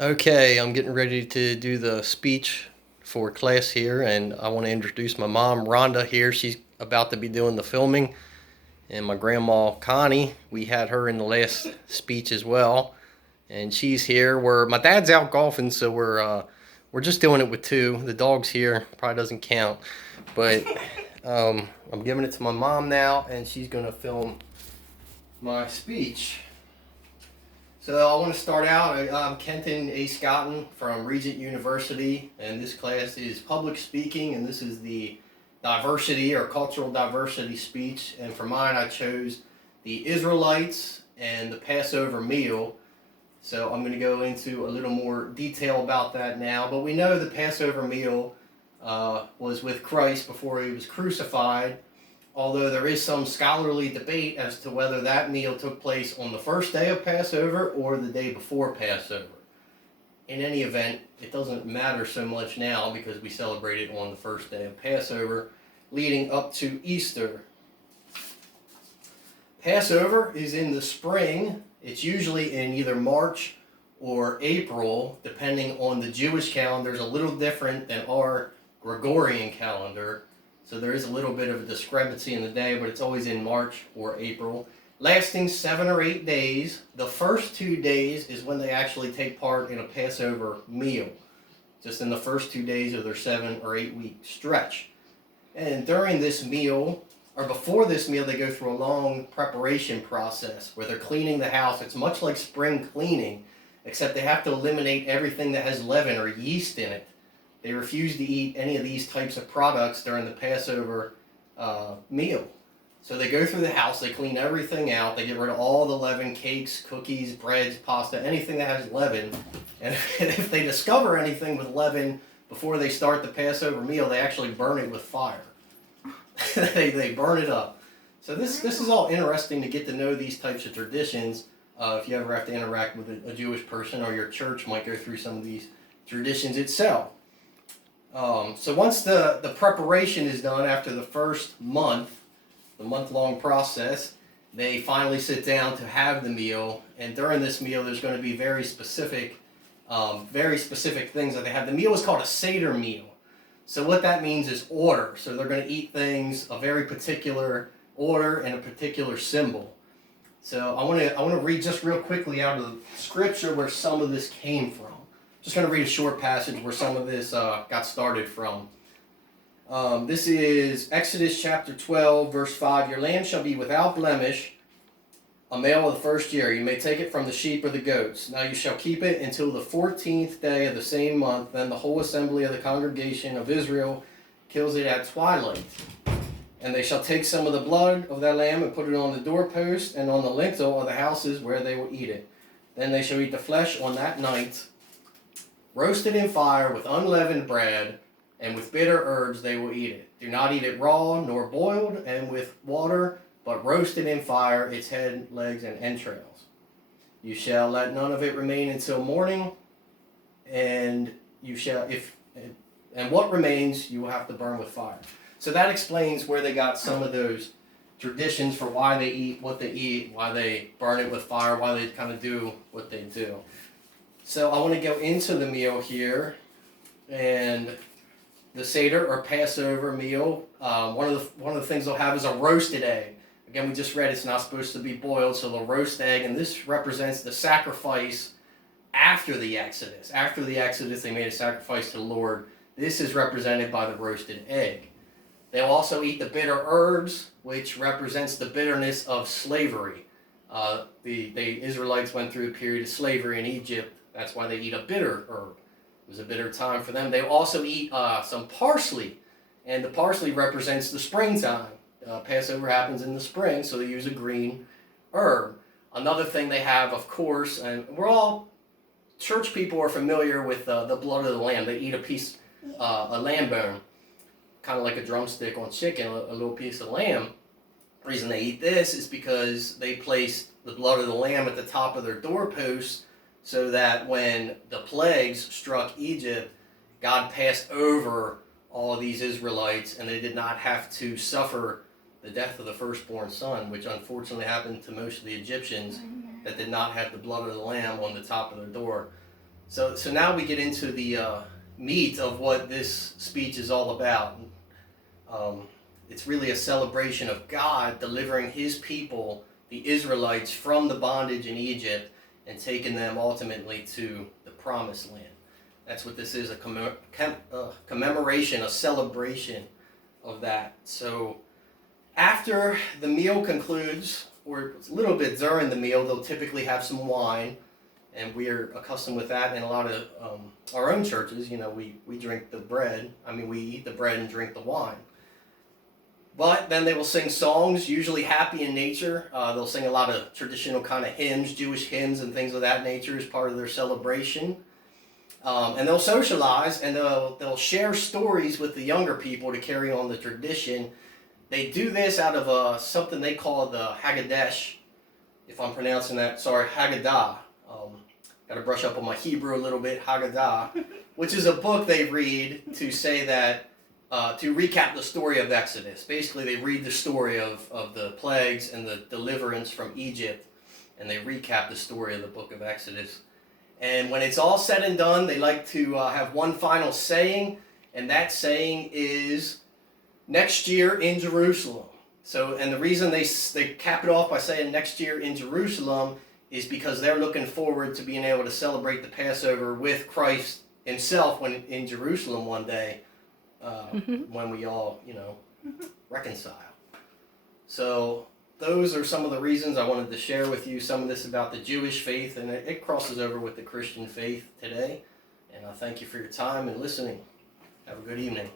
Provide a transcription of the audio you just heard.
Okay, I'm getting ready to do the speech for class here, and I want to introduce my mom, Rhonda, here. She's about to be doing the filming, and my grandma, Connie. We had her in the last speech as well, and she's here. My dad's out golfing, so we're just doing it with two. The dog's here, probably doesn't count, but I'm giving it to my mom now, and she's gonna film my speech. So I want to start out. I'm Kenton A. Scotton from Regent University, and this class is public speaking, and this is the diversity or cultural diversity speech. And for mine, I chose the Israelites and the Passover meal. So I'm going to go into a little more detail about that now. But we know the Passover meal was with Christ before he was crucified, although there is some scholarly debate as to whether that meal took place on the first day of Passover or the day before Passover. In any event, it doesn't matter so much now because we celebrate it on the first day of Passover, leading up to Easter. Passover is in the spring. It's usually in either March or April, depending on the Jewish calendar. It's a little different than our Gregorian calendar. So there is a little bit of a discrepancy in the day, but it's always in March or April. Lasting 7 or 8 days. The first 2 days is when they actually take part in a Passover meal. Just in the first 2 days of their 7 or 8 week stretch. And during this meal, or before this meal, they go through a long preparation process where they're cleaning the house. It's much like spring cleaning, except they have to eliminate everything that has leaven or yeast in it. They refuse to eat any of these types of products during the Passover meal. So they go through the house, they clean everything out, they get rid of all the leaven, cakes, cookies, breads, pasta, anything that has leaven. And if they discover anything with leaven before they start the Passover meal, they actually burn it with fire. they burn it up. So this is all interesting to get to know these types of traditions. If you ever have to interact with a Jewish person, or your church might go through some of these traditions itself. So once the preparation is done after the first month, the month-long process, they finally sit down to have the meal. And during this meal, there's going to be very specific things that they have. The meal is called a Seder meal. So what that means is order. So they're going to eat things a very particular order and a particular symbol. So I want to read just real quickly out of the scripture where some of this came from. Just going to read a short passage where some of this got started from. This is Exodus chapter 12, verse 5. Your lamb shall be without blemish, a male of the first year. You may take it from the sheep or the goats. Now you shall keep it until the 14th day of the same month. Then the whole assembly of the congregation of Israel kills it at twilight. And they shall take some of the blood of that lamb and put it on the doorpost and on the lintel of the houses where they will eat it. Then they shall eat the flesh on that night, roasted in fire with unleavened bread, and with bitter herbs they will eat it. Do not eat it raw nor boiled and with water, but roasted in fire, its head, legs, and entrails. You shall let none of it remain until morning, and what remains you will have to burn with fire. So that explains where they got some of those traditions for why they eat what they eat, why they burn it with fire, why they kind of do what they do. So I want to go into the meal here, and the Seder or Passover meal. One of the things they'll have is a roasted egg. Again, we just read it's not supposed to be boiled, so they'll roast egg, and this represents the sacrifice after the Exodus. After the Exodus, they made a sacrifice to the Lord. This is represented by the roasted egg. They'll also eat the bitter herbs, which represents the bitterness of slavery. The Israelites went through a period of slavery in Egypt. That's why they eat a bitter herb. It was a bitter time for them. They also eat some parsley, and the parsley represents the springtime. Passover happens in the spring, so they use a green herb. Another thing they have, of course, and we're all church people are familiar with the blood of the lamb. They eat a lamb bone, kind of like a drumstick on chicken, a little piece of lamb. The reason they eat this is because they place the blood of the lamb at the top of their doorposts, so that when the plagues struck Egypt, God passed over all of these Israelites, and they did not have to suffer the death of the firstborn son, which unfortunately happened to most of the Egyptians that did not have the blood of the lamb on the top of their door. So now we get into the meat of what this speech is all about. It's really a celebration of God delivering his people, the Israelites, from the bondage in Egypt and taking them ultimately to the promised land. That's what this is, a commemoration, a celebration of that. So after the meal concludes, or a little bit during the meal, they'll typically have some wine. And we are accustomed with that in a lot of our own churches. You know, we drink the bread. We eat the bread and drink the wine. But then they will sing songs, usually happy in nature. They'll sing a lot of traditional kind of hymns, Jewish hymns and things of that nature as part of their celebration. And they'll socialize, and they'll share stories with the younger people to carry on the tradition. They do this out of something they call the Haggadah, if I'm pronouncing that, sorry, Haggadah. Got to brush up on my Hebrew a little bit, Haggadah, which is a book they read to say that, to recap the story of Exodus. Basically, they read the story of the plagues and the deliverance from Egypt, and they recap the story of the book of Exodus. And when it's all said and done, they like to have one final saying, and that saying is, next year in Jerusalem. So, and the reason they cap it off by saying next year in Jerusalem is because they're looking forward to being able to celebrate the Passover with Christ himself when in Jerusalem one day, when we all, reconcile. So those are some of the reasons I wanted to share with you some of this about the Jewish faith, and it crosses over with the Christian faith today. And I thank you for your time and listening. Have a good evening.